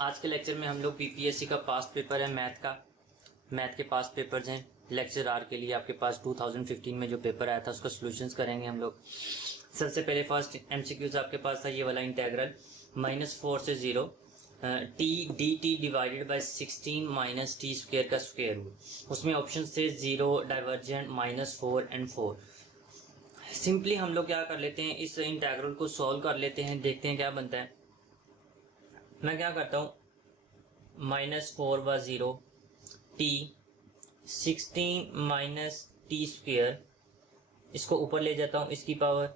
आज के लेक्चर में हम लोग पीपीएससी का पास्ट पेपर है मैथ के पास्ट पेपर्स हैं। लेक्चर आर के लिए आपके पास 2015 में जो पेपर आया था उसका सॉल्यूशंस करेंगे हम लोग। सबसे पहले फर्स्ट एमसीक्यूज आपके पास था ये वाला इंटेग्रल -4 से 0 T D T divided by 16 minus T square का स्क्वायर रूट। उसमें ऑप्शन थे 0, डाइवर्जेंट, -4 एंड 4। सिंपली हम लोग क्या कर लेते हैं, इस इंटेग्रल को सॉल्व कर लेते हैं, देखते हैं क्या बनता है। मैं क्या करता हूँ, -4 व 0 टी 16 माइनस टी स्क्वायर, इसको ऊपर ले जाता हूँ, इसकी पावर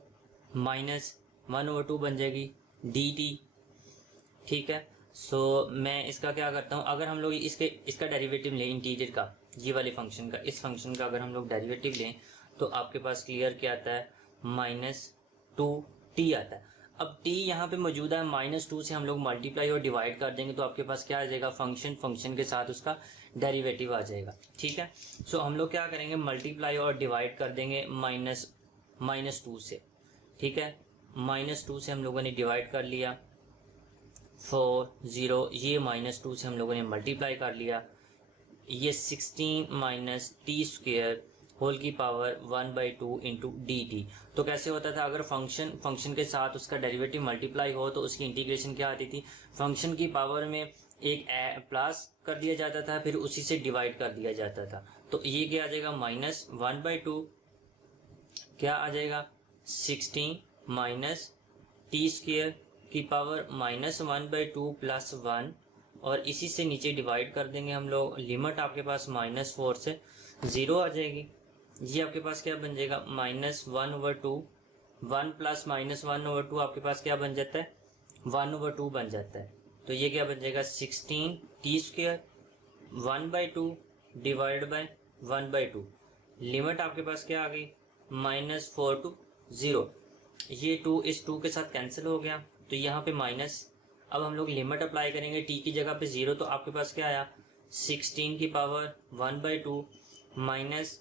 -1/2 बन जाएगी डी टी। ठीक है, सो मैं इसका क्या करता हूँ, अगर हम लोग इसका डेरिवेटिव लें इंटीजर का, ये वाले फंक्शन का, इस फंक्शन का अगर हम लोग डेरिवेटिव लें तो आपके पास क्लियर क्या आता है, -2t आता है। अब t यहाँ पे मौजूद है, -2 से हम लोग मल्टीप्लाई और डिवाइड कर देंगे तो आपके पास क्या आ जाएगा, फंक्शन के साथ उसका डेरिवेटिव आ जाएगा। ठीक है, सो हम लोग क्या करेंगे, मल्टीप्लाई और डिवाइड कर देंगे -2 से। ठीक है, -2 से हम लोगों ने डिवाइड कर लिया, 4 0, ये -2 से हम लोगों ने मल्टीप्लाई कर लिया, ये 16 माइनस टी स्क्वायर होल की पावर 1/2 इंटू डी टी। तो कैसे होता था, अगर फंक्शन के साथ उसका डेरिवेटिव मल्टीप्लाई हो तो उसकी इंटीग्रेशन क्या आती थी, फंक्शन की पावर में एक प्लस कर दिया जाता था, फिर उसी से डिवाइड कर दिया जाता था। तो ये क्या आ जाएगा, -1/2 क्या आ जाएगा, 16 माइनस टी स्क्वायर की पावर -1/2 प्लस 1, और इसी से नीचे डिवाइड कर देंगे हम लोग। लिमिट आपके पास -4 से 0 आ जाएगी। ये आपके पास क्या बन जाएगा, -1/2, 1 प्लस -1/2 आपके पास क्या बन जाता है, 1/2 बन जाता है। तो ये क्या बन जाएगा, 16 T square 1/2 divide by 1/2। Limit आपके पास क्या आ गई, -4 to 0। ये 2 इस 2 के साथ कैंसिल हो गया, तो यहाँ पे माइनस। अब हम लोग लिमिट अप्लाई करेंगे, टी की जगह पे 0, तो आपके पास क्या आया, 16 की पावर 1/2 माइनस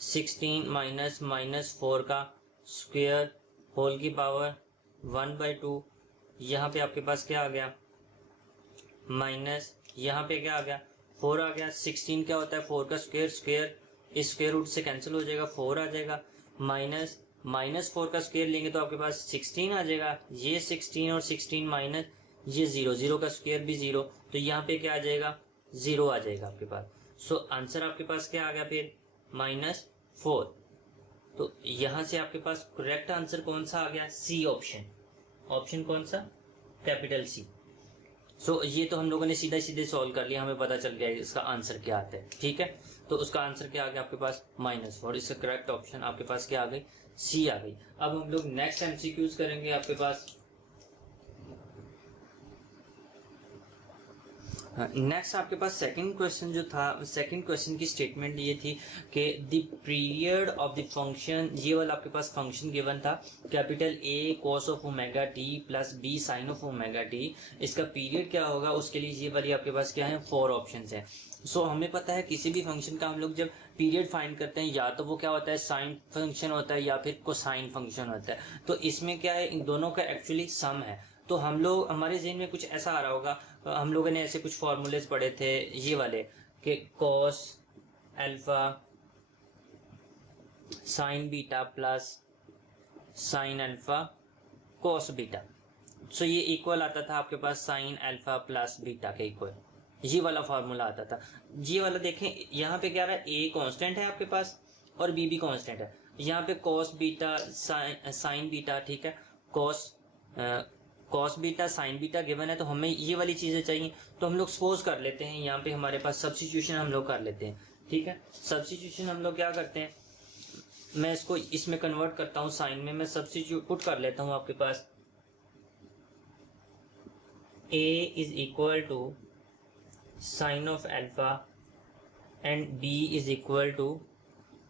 16 माइनस -4 का स्क्वायर होल की पावर 1/2। यहाँ पे आपके पास क्या आ गया, माइनस, यहाँ पे क्या आ गया, 4 आ गया। 16 क्या होता है, 4 का स्क्वायर इस स्क्वायर रूट से कैंसिल हो जाएगा, 4 आ जाएगा, -4 का स्क्वायर लेंगे तो आपके पास 16 आ जाएगा। ये 16 और 16 माइनस ये 0 का स्क्वायर भी 0, तो यहाँ पे क्या आ जाएगा, 0 आ जाएगा आपके पास। सो आंसर आपके पास क्या आ गया फिर, -4। तो यहाँ से आपके पास करेक्ट आंसर कौन सा आ गया, सी ऑप्शन कौन सा, कैपिटल सी। सो ये तो हम लोगों ने सीधे सॉल्व कर लिया, हमें पता चल गया इसका आंसर क्या आता है। ठीक है, तो उसका आंसर क्या आ गया आपके पास, -4। इसका करेक्ट ऑप्शन आपके पास क्या आ गई, सी आ गई। अब हम लोग नेक्स्ट एमसीक्यूज करेंगे आपके पास। नेक्स्ट आपके पास सेकंड क्वेश्चन जो था, सेकंड क्वेश्चन की स्टेटमेंट ये थी कि the period of the function, ये वाला आपके पास फंक्शन गिवन था, capital A cos of omega t plus B sine of omega t। इसका पीरियड क्या होगा, उसके लिए ये वाली आपके पास क्या है, 4 ऑप्शंस हैं। सो हमें पता है किसी भी फंक्शन का हम लोग जब पीरियड फाइंड करते हैं, या तो वो क्या होता है, साइन फंक्शन होता है या फिर कोसाइन फंक्शन होता है। तो इसमें क्या है, इन दोनों का एक्चुअली सम है। तो हम लोग, हमारे ज़हन में कुछ ऐसा आ रहा होगा, हम लोगों ने ऐसे कुछ फॉर्मूलेस पढ़े थे ये वाले कि cos alpha sine beta plus sine alpha cos beta. So ये इक्वल आता था आपके पास साइन अल्फा प्लस बीटा के इक्वल, ये वाला फार्मूला आता था। ये वाला देखें, यहाँ पे क्या रहा है, ए कांस्टेंट है आपके पास और बी भी कांस्टेंट है। यहाँ पे कॉस बीटा साइन बीटा, ठीक है, cos beta sine beta given है, तो हमें ये वाली चीजें चाहिए। तो हम लोग सपोज कर लेते हैं, यहाँ पे हमारे पास सब्स्टिट्यूशन हम लोग कर लेते हैं। ठीक है, सब्स्टिट्यूशन हम लोग क्या करते हैं, मैं इसको इसमें कन्वर्ट करता हूँ साइन में, मैं सब्स्टिट्यूट पुट कर लेता हूँ आपके पास, a is equal to sine of alpha and b is equal to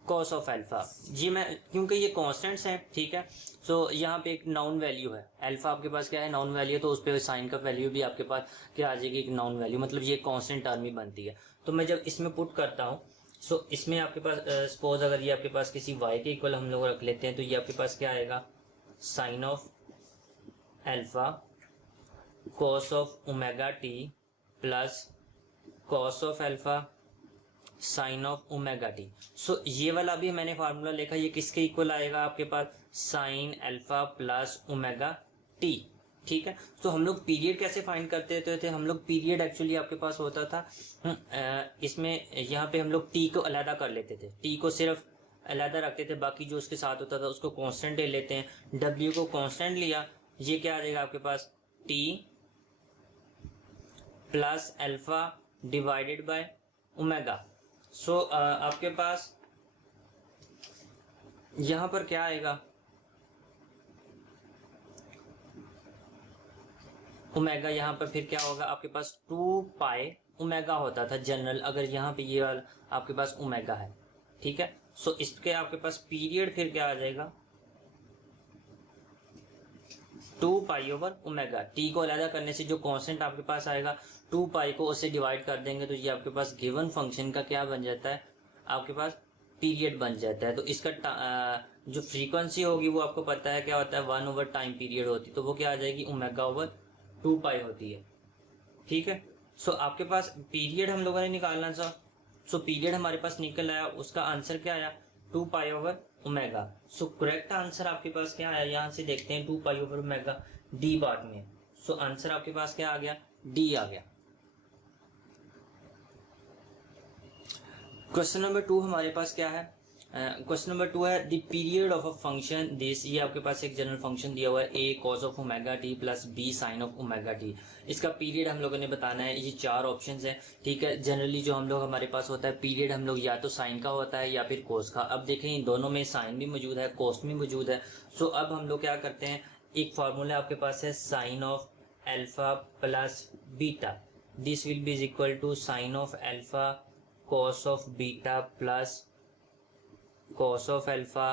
cos of alpha. जी मैं, क्योंकि ये कॉन्स्टेंट्स हैं, ठीक है, सो यहाँ पे एक नाउन वैल्यू है, अल्फा आपके पास क्या है, नाउन वैल्यू, तो उस पर साइन का वैल्यू भी आपके पास क्या आ जाएगी, एक नाउन वैल्यू, मतलब ये कांस्टेंट टर्म ही बनती है। तो मैं जब इसमें पुट करता हूँ, सो इसमें आपके पास सपोज अगर ये आपके पास किसी y के इक्वल हम लोग रख लेते हैं, तो ये आपके पास क्या आएगा, sine of alpha cos of omega T plus cos of alpha sine of omega T. So ये वाला भी मैंने फार्मूला लिखा, ये किसके इक्वल आएगा आपके पास, sine alpha plus omega T. ठीक है, तो हम लोग पीरियड कैसे फाइंड करते थे हम लोग पीरियड एक्चुअली आपके पास होता था इसमें यहाँ पे हम लोग टी को अलहदा कर लेते थे, टी को सिर्फ अलहदा रखते थे, बाकी जो उसके साथ होता था उसको कांस्टेंट ले लेते हैं। डब्ल्यू को कांस्टेंट लिया, ये क्या आ जाएगा आपके पास, T plus alpha divided by omega. So आपके पास यहां पर क्या आएगा, ओमेगा, यहां पर फिर क्या होगा आपके पास 2 पाई ओमेगा होता था जनरल, अगर यहाँ पे ये वाला आपके पास ओमेगा है। ठीक है, सो इसके आपके पास पीरियड फिर क्या आ जाएगा, 2 पाई ओवर ओमेगा। टी को अलग करने से जो कांस्टेंट आपके पास आएगा 2 पाई को उससे डिवाइड कर देंगे तो ये आपके पास गिवन फंक्शन का क्या बन जाता है, आपके पास पीरियड बन जाता है। तो इसका जो फ्रीक्वेंसी होगी वो आपको पता है क्या होता है, 1 ओवर टाइम पीरियड होती है, तो वो क्या आ जाएगी, ओमेगा ओवर 2 पाई होती है। ठीक है, सो आपके पास पीरियड हम लोगों ने निकालना था, सो पीरियड हमारे पास निकल आया, उसका आंसर क्या आया, 2 pi over omega. So correct answer आपके पास क्या आया, यहां से देखते हैं 2 pi over omega D part में। सो आंसर आपके पास क्या आ गया, डी आ गया। क्वेश्चन नंबर 2 हमारे पास क्या है, क्वेश्चन नंबर 2 है the period of a function this, ये आपके पास एक जनरल फंक्शन दिया हुआ है A cos of omega T plus B sine of omega T. इसका पीरियड हम लोगों ने बताना है, ये 4 ऑप्शंस है। ठीक है, जनरली जो हम लोग हमारे पास होता है पीरियड हम लोग या तो साइन का होता है या फिर कोस का। अब देखें इन दोनों में साइन भी मौजूद है, कोस भी मौजूद है। सो अब हम लोग क्या करते हैं, एक फार्मूला आपके पास है sine of alpha plus beta, this will be is equal to sine of alpha cos of beta plus cos of alpha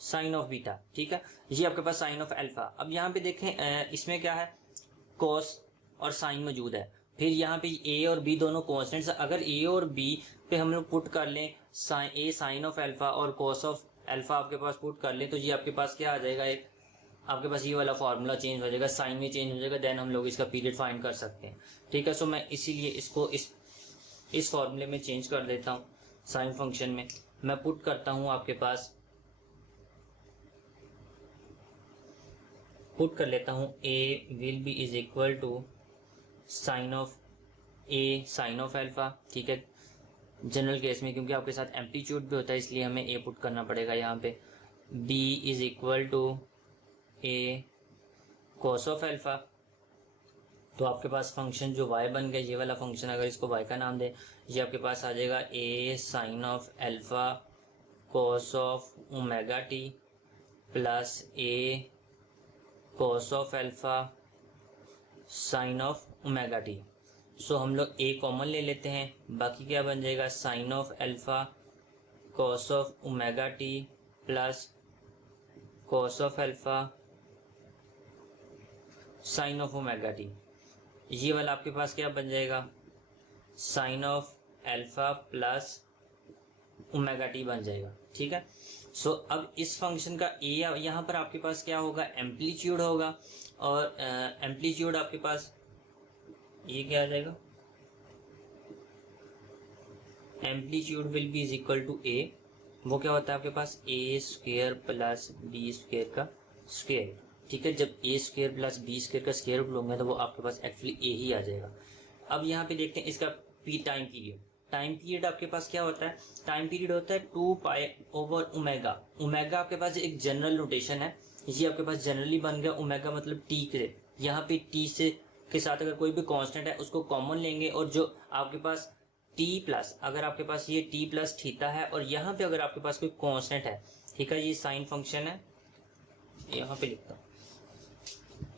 sine of beta. ठीक है, ये आपके पास साइन ऑफ अल्फा। अब यहाँ पे देखें इसमें क्या है, कॉस और साइन मौजूद है, फिर यहाँ पे ए और बी दोनों कॉन्स्टेंट्स। अगर ए और बी पे हम लोग पुट कर लें ए साइन ऑफ अल्फा और कॉस ऑफ अल्फा आपके पास पुट कर लें तो ये आपके पास क्या आ जाएगा, एक आपके पास ये वाला फार्मूला चेंज हो जाएगा, साइन में चेंज हो जाएगा, देन हम लोग इसका पीरियड फाइंड कर सकते हैं। ठीक है, सो मैं इसीलिए इसको इस फॉर्मूले में चेंज कर देता हूँ, साइन फंक्शन में मैं पुट करता हूं आपके पास, पुट कर लेता हूं A will be is equal to sine of A sine of alpha. ठीक है, जनरल केस में क्योंकि आपके साथ एम्पलीट्यूड भी होता है इसलिए हमें ए पुट करना पड़ेगा यहाँ पे। B is equal to A cos of alpha, तो आपके पास फंक्शन जो y बन गया, ये वाला फंक्शन अगर इसको y का नाम दे, ये आपके पास आ जाएगा a sine of alpha cos of omega T plus a cos of alpha sine of omega T. So हम लोग a कॉमन ले लेते हैं, बाकी क्या बन जाएगा, sine of alpha cos of omega T plus cos of alpha sine of omega T. ये वाला आपके पास क्या बन जाएगा, sine of alpha plus omega T बन जाएगा। ठीक है, सो अब इस फंक्शन का ए यहाँ पर आपके पास क्या होगा, एम्पलीट्यूड होगा, और एम्पलीट्यूड आपके पास ये क्या आ जाएगा, amplitude will be is equal to A, वो क्या होता है आपके पास A square plus B square का स्क्वेयर। ठीक है, जब A square plus B square का स्क्वेयर रूट लोगे तो वो आपके पास एक्चुअली ए ही आ जाएगा। अब यहाँ पे देखते हैं इसका टाइम पीरियड। टाइम पीरियड आपके पास क्या होता है, टाइम पीरियड होता है 2 पाई ओवर ओमेगा। ओमेगा आपके पास एक जनरल नोटेशन है, ये आपके पास जनरली बन गया ओमेगा मतलब टी के, यहाँ पे टी से के साथ अगर कोई भी कांस्टेंट है उसको कॉमन लेंगे, और जो आपके पास टी प्लस, अगर आपके पास ये टी प्लस थीटा है और यहाँ पे अगर आपके पास कोई कांस्टेंट है, ठीक है, ये साइन फंक्शन है, यहाँ पे लिखता हूँ,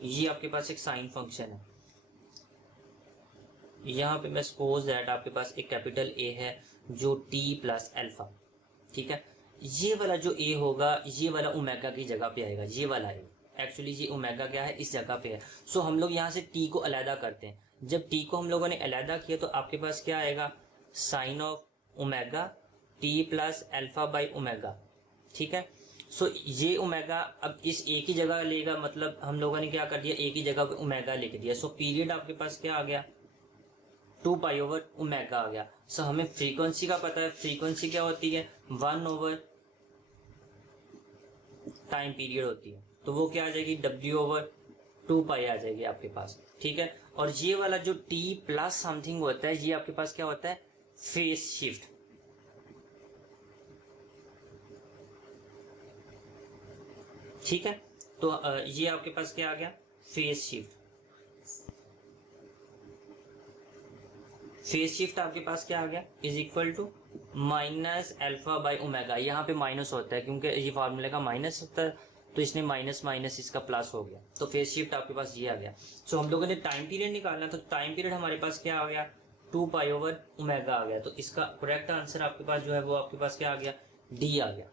ये आपके पास एक साइन फंक्शन है, यहाँ पे मैं सपोज दैट आपके पास एक कैपिटल ए है जो टी प्लस अल्फा। ठीक है, ये वाला जो ए होगा ये वाला ओमेगा की जगह पे आएगा, ये वाला ए एक्चुअली ये ओमेगा क्या है, इस जगह पे है। सो हम लोग यहाँ से टी को अलहदा करते हैं, जब टी को हम लोगों ने अलहदा किया तो आपके पास क्या आएगा, sine of omega T plus alpha by omega. ठीक है, सो ये ओमेगा अब इस एक ही जगह लेगा, मतलब हम लोगों ने क्या कर दिया, एक ही जगह पे ओमेगा लिख दिया। सो पीरियड आपके पास क्या आ गया, 2 पाई ओवर ओमेगा आ गया। सो हमें फ्रीक्वेंसी का पता है, फ्रीक्वेंसी क्या होती है, 1 ओवर टाइम पीरियड होती है, तो वो क्या आ जाएगी, W ओवर 2 पाई आ जाएगी आपके पास, ठीक है। और ये वाला जो T प्लस समथिंग होता है, ये आपके पास क्या होता है, फेज शिफ्ट, ठीक है। तो ये आपके पास क्या आ गया, फेज शिफ्ट। फेज शिफ्ट आपके पास क्या आ गया, is equal to minus alpha by omega. यहाँ पे माइनस होता है क्योंकि ये फार्मूले का माइनस होता है, तो इसने माइनस माइनस इसका प्लस हो गया, तो फेज शिफ्ट आपके पास ये आ गया। सो हम लोगों ने टाइम पीरियड निकालना, तो टाइम पीरियड हमारे पास क्या आ गया, 2 पाई ओवर ओमेगा आ गया। तो इसका करेक्ट आंसर आपके पास जो है वो आपके पास क्या आ गया, डी आ गया।